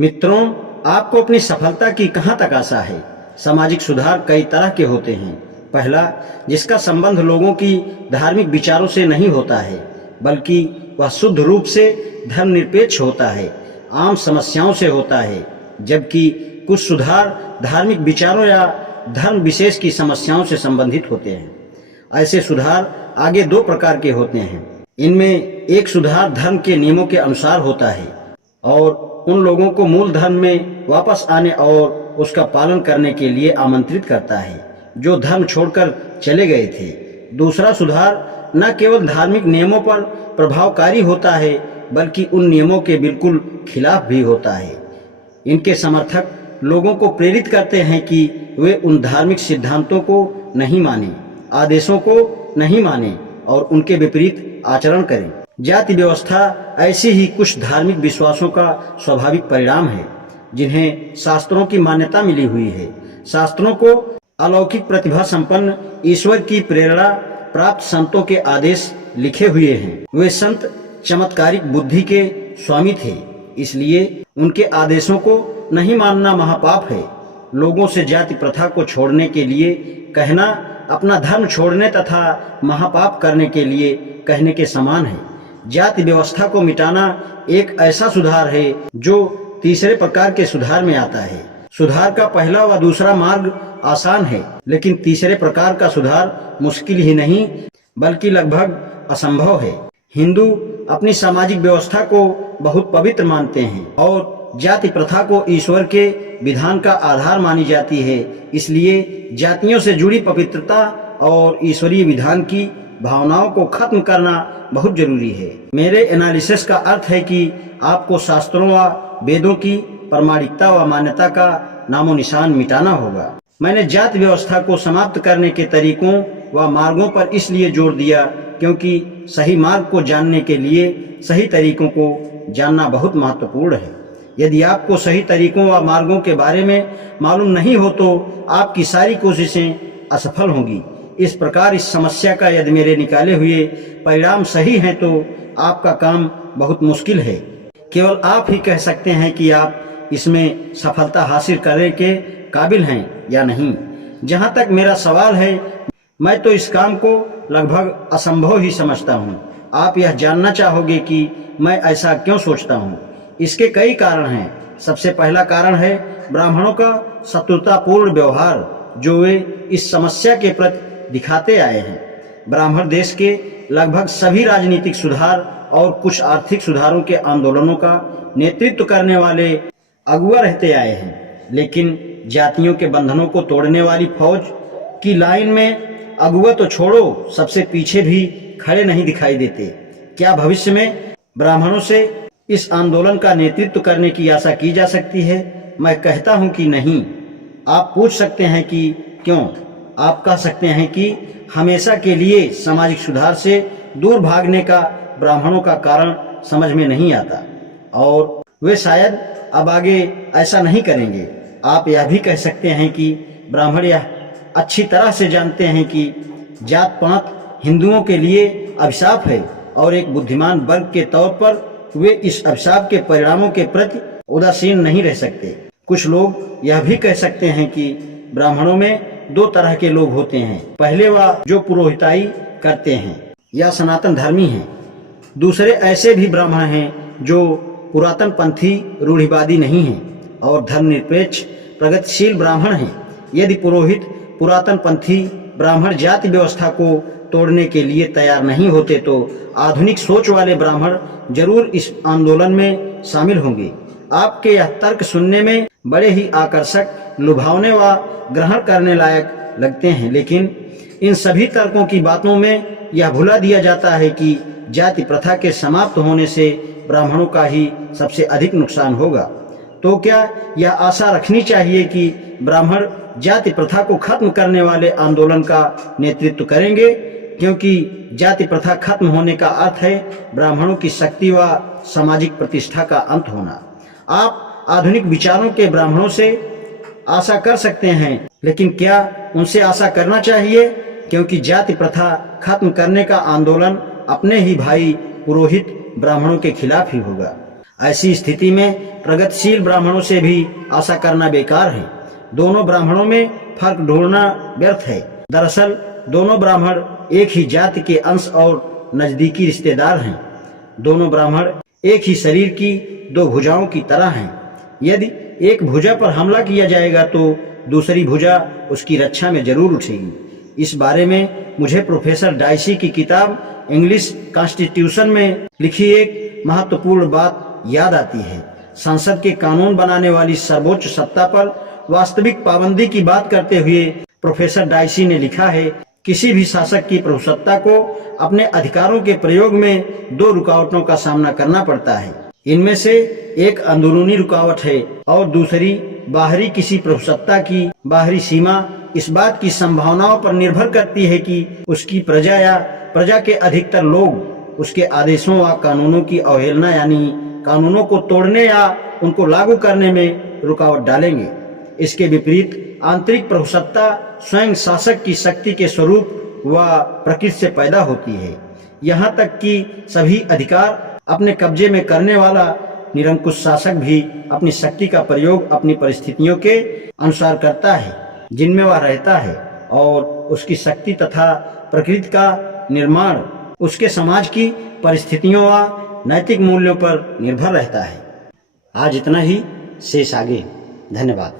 मित्रों, आपको अपनी सफलता की कहाँ तक आशा है? सामाजिक सुधार कई तरह के होते हैं। पहला, जिसका संबंध लोगों की धार्मिक विचारों से नहीं होता है, बल्कि वह शुद्ध रूप से धर्मनिरपेक्ष होता है, आम समस्याओं से होता है। जबकि कुछ सुधार धार्मिक विचारों या धर्म विशेष की समस्याओं से संबंधित होते हैं। ऐसे सुधार आगे दो प्रकार के होते हैं। इनमें एक सुधार धर्म के नियमों के अनुसार होता है और उन लोगों को मूल धर्म में वापस आने और उसका पालन करने के लिए आमंत्रित करता है जो धर्म छोड़कर चले गए थे। दूसरा सुधार न केवल धार्मिक नियमों पर प्रभावकारी होता है, बल्कि उन नियमों के बिल्कुल खिलाफ भी होता है। इनके समर्थक लोगों को प्रेरित करते हैं कि वे उन धार्मिक सिद्धांतों को नहीं माने, आदेशों को नहीं माने और उनके विपरीत आचरण करें। जाति व्यवस्था ऐसी ही कुछ धार्मिक विश्वासों का स्वाभाविक परिणाम है जिन्हें शास्त्रों की मान्यता मिली हुई है। शास्त्रों को अलौकिक प्रतिभा संपन्न ईश्वर की प्रेरणा प्राप्त संतों के आदेश लिखे हुए हैं। वे संत चमत्कारिक बुद्धि के स्वामी थे, इसलिए उनके आदेशों को नहीं मानना महापाप है। लोगों से जाति प्रथा को छोड़ने के लिए कहना अपना धर्म छोड़ने तथा महापाप करने के लिए कहने के समान है। जाति व्यवस्था को मिटाना एक ऐसा सुधार है जो तीसरे प्रकार के सुधार में आता है। सुधार का पहला व दूसरा मार्ग आसान है, लेकिन तीसरे प्रकार का सुधार मुश्किल ही नहीं बल्कि लगभग असंभव है। हिंदू अपनी सामाजिक व्यवस्था को बहुत पवित्र मानते हैं और जाति प्रथा को ईश्वर के विधान का आधार मानी जाती है। इसलिए जातियों से जुड़ी पवित्रता और ईश्वरीय विधान की भावनाओं को खत्म करना बहुत जरूरी है। मेरे एनालिसिस का अर्थ है कि आपको शास्त्रों व वेदों की प्रामाणिकता व मान्यता का नामो निशान मिटाना होगा। मैंने जाति व्यवस्था को समाप्त करने के तरीकों व मार्गों पर इसलिए जोर दिया क्योंकि सही मार्ग को जानने के लिए सही तरीकों को जानना बहुत महत्वपूर्ण है। यदि आपको सही तरीकों व मार्गों के बारे में मालूम नहीं हो तो आपकी सारी कोशिशें असफल होंगी। इस प्रकार इस समस्या का यदि मेरे निकाले हुए परिणाम सही हैं तो आपका काम बहुत मुश्किल है। केवल आप ही कह सकते हैं कि आप इसमें सफलता हासिल करने के काबिल हैं या नहीं। जहाँ तक मेरा सवाल है, मैं तो इस काम को लगभग असंभव ही समझता हूँ। आप यह जानना चाहोगे कि मैं ऐसा क्यों सोचता हूँ। इसके कई कारण हैं। सबसे पहला कारण है ब्राह्मणों का शत्रुतापूर्ण व्यवहार जो वे इस समस्या के प्रति दिखाते आए हैं। ब्राह्मण देश के लगभग सभी राजनीतिक सुधार और कुछ आर्थिक सुधारों के आंदोलनों का नेतृत्व करने वाले अगुआ रहते आए हैं, लेकिन जातियों के बंधनों को तोड़ने वाली फौज की लाइन में अगुआ तो छोड़ो, सबसे पीछे भी खड़े नहीं दिखाई देते। क्या भविष्य में ब्राह्मणों से इस आंदोलन का नेतृत्व करने की आशा की जा सकती है? मैं कहता हूं कि नहीं। आप पूछ सकते हैं कि क्यों? आप कह सकते हैं कि हमेशा के लिए सामाजिक सुधार से दूर भागने का ब्राह्मणों का कारण समझ में नहीं आता और वे शायद अब आगे ऐसा नहीं करेंगे। आप यह भी कह सकते हैं कि ब्राह्मण यह अच्छी तरह से जानते हैं कि जात पात हिंदुओं के लिए अभिशाप है और एक बुद्धिमान वर्ग के तौर पर वे इस अभिशाप के परिणामों के प्रति उदासीन नहीं रह सकते। कुछ लोग यह भी कह सकते हैं कि ब्राह्मणों में दो तरह के लोग होते हैं। पहले वह जो पुरोहिताई करते हैं या सनातन धर्मी हैं। दूसरे ऐसे भी ब्राह्मण हैं जो पुरातन पंथी रूढ़िवादी नहीं हैं और धर्मनिरपेक्ष प्रगतिशील ब्राह्मण हैं। यदि पुरोहित पुरातन पंथी ब्राह्मण जाति व्यवस्था को तोड़ने के लिए तैयार नहीं होते तो आधुनिक सोच वाले ब्राह्मण जरूर इस आंदोलन में शामिल होंगे। आपके यह तर्क सुनने में बड़े ही आकर्षक, लुभावने व ग्रहण करने लायक लगते हैं, लेकिन इन सभी तर्कों की बातों में यह भुला दिया जाता है कि जाति प्रथा के समाप्त होने से ब्राह्मणों का ही सबसे अधिक नुकसान होगा। तो क्या यह आशा रखनी चाहिए कि ब्राह्मण जाति प्रथा को खत्म करने वाले आंदोलन का नेतृत्व करेंगे? क्योंकि जाति प्रथा खत्म होने का अर्थ है ब्राह्मणों की शक्ति व सामाजिक प्रतिष्ठा का अंत होना। आप आधुनिक विचारों के ब्राह्मणों से आशा कर सकते हैं, लेकिन क्या उनसे आशा करना चाहिए? क्योंकि जाति प्रथा खत्म करने का आंदोलन अपने ही भाई पुरोहित ब्राह्मणों के खिलाफ ही होगा। ऐसी स्थिति में प्रगतिशील ब्राह्मणों से भी आशा करना बेकार है। दोनों ब्राह्मणों में फर्क ढूंढना व्यर्थ है। दरअसल दोनों ब्राह्मण एक ही जाति के अंश और नजदीकी रिश्तेदार हैं। दोनों ब्राह्मण एक ही शरीर की दो भुजाओं की तरह हैं। यदि एक भुजा पर हमला किया जाएगा तो दूसरी भुजा उसकी रक्षा में जरूर उठेगी। इस बारे में मुझे प्रोफेसर डाइसी की किताब इंग्लिश कॉन्स्टिट्यूशन में लिखी एक महत्वपूर्ण बात याद आती है। संसद के कानून बनाने वाली सर्वोच्च सत्ता पर वास्तविक पाबंदी की बात करते हुए प्रोफेसर डाइसी ने लिखा है, किसी भी शासक की प्रभुसत्ता को अपने अधिकारों के प्रयोग में दो रुकावटों का सामना करना पड़ता है। इनमें से एक अंदरूनी रुकावट है और दूसरी बाहरी। किसी प्रभुसत्ता की बाहरी सीमा इस बात की संभावनाओं पर निर्भर करती है कि उसकी प्रजा या प्रजा के अधिकतर लोग उसके आदेशों व कानूनों की अवहेलना यानी कानूनों को तोड़ने या उनको लागू करने में रुकावट डालेंगे। इसके विपरीत आंतरिक प्रभुसत्ता स्वयं शासक की शक्ति के स्वरूप व प्रकृति से पैदा होती है। यहाँ तक कि सभी अधिकार अपने कब्जे में करने वाला निरंकुश शासक भी अपनी शक्ति का प्रयोग अपनी परिस्थितियों के अनुसार करता है जिनमें वह रहता है, और उसकी शक्ति तथा प्रकृति का निर्माण उसके समाज की परिस्थितियों व नैतिक मूल्यों पर निर्भर रहता है। आज इतना ही, शेष आगे। धन्यवाद।